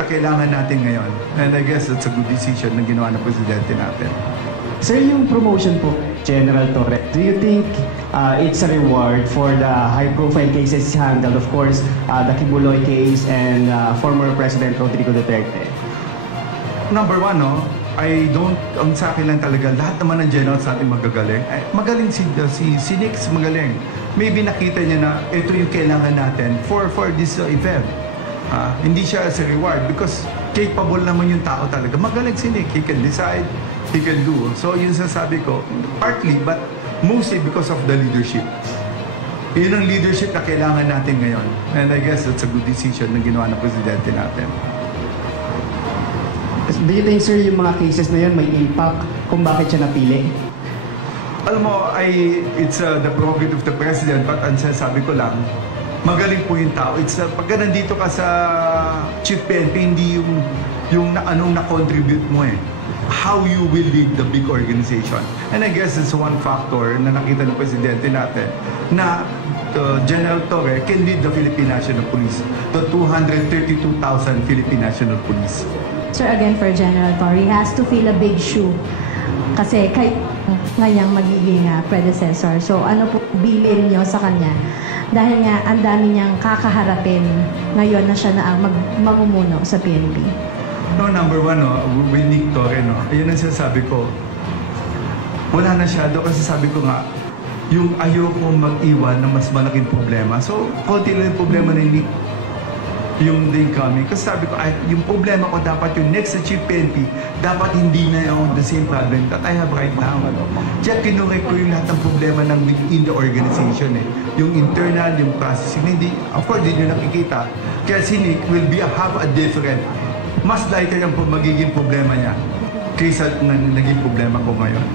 na kailangan natin ngayon. And I guess that's a good decision na ginawa ng presidente natin. Sir, yung promotion po, General Torre, do you think it's a reward for the high-profile cases handled? Of course, the Kibuloy case and former President Rodrigo Duterte. Number one, no, ang sa akin lang talaga, lahat naman ng general sa atin magagaling. Magaling si Nix, magaling. Maybe nakita niya na ito yung kailangan natin for this event. Hindi siya as a reward because capable naman yung tao talaga. Magaling si Nick, he can decide, he can do. So yun sasabi ko, partly but mostly because of the leadership. Yun ang leadership na kailangan natin ngayon. And I guess that's a good decision na ginawa ng presidente natin. Do you think, sir, yung mga cases na yun may impact kung bakit siya napili? Alam mo, it's the prerogative of the president, but ang sinasabi ko lang, magaling po yung tao. Pagka nandito ka sa Chief PNP, hindi yung anong na-contribute mo eh. How you will lead the big organization. And I guess it's one factor na nakita ng presidente natin na General Torre can lead the Philippine National Police, the 232,000 Philippine National Police. Sir, again for General Torre, he has to fill a big shoe kasi kay ngayang magiging predecessor. So ano po bilin niyo sa kanya? Dahil nga ang dami niyang kakaharapin ngayon na siya na ang mamumuno sa PNP. No, number one, no, with Nick Torre, no, ayun ang sinasabi ko. Wala na siya doon kasi sabi ko nga, yung ayoko mag-iwan ng mas malaking problema. So, konti lang yung problema ni Nick, yung incoming. Kasi sabi ko, yung problema ko dapat yung next sa Chief PNP, dapat hindi na yung the same problem that I have right now. Kaya kinurek ko yung lahat ng problema ng within the organization. Yung internal, yung processing. Hindi, of course, hindi nyo nakikita. Kaya si Nick will have a different, mas lighter yung magiging problema niya kaysa naging problema ko ngayon.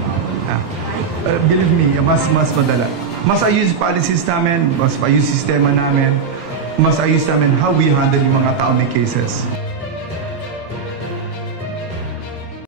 Believe me, mas madala. Mas ayos policies namin, mas ayos sistema namin, mas ayos namin how we handle yung mga tao may cases.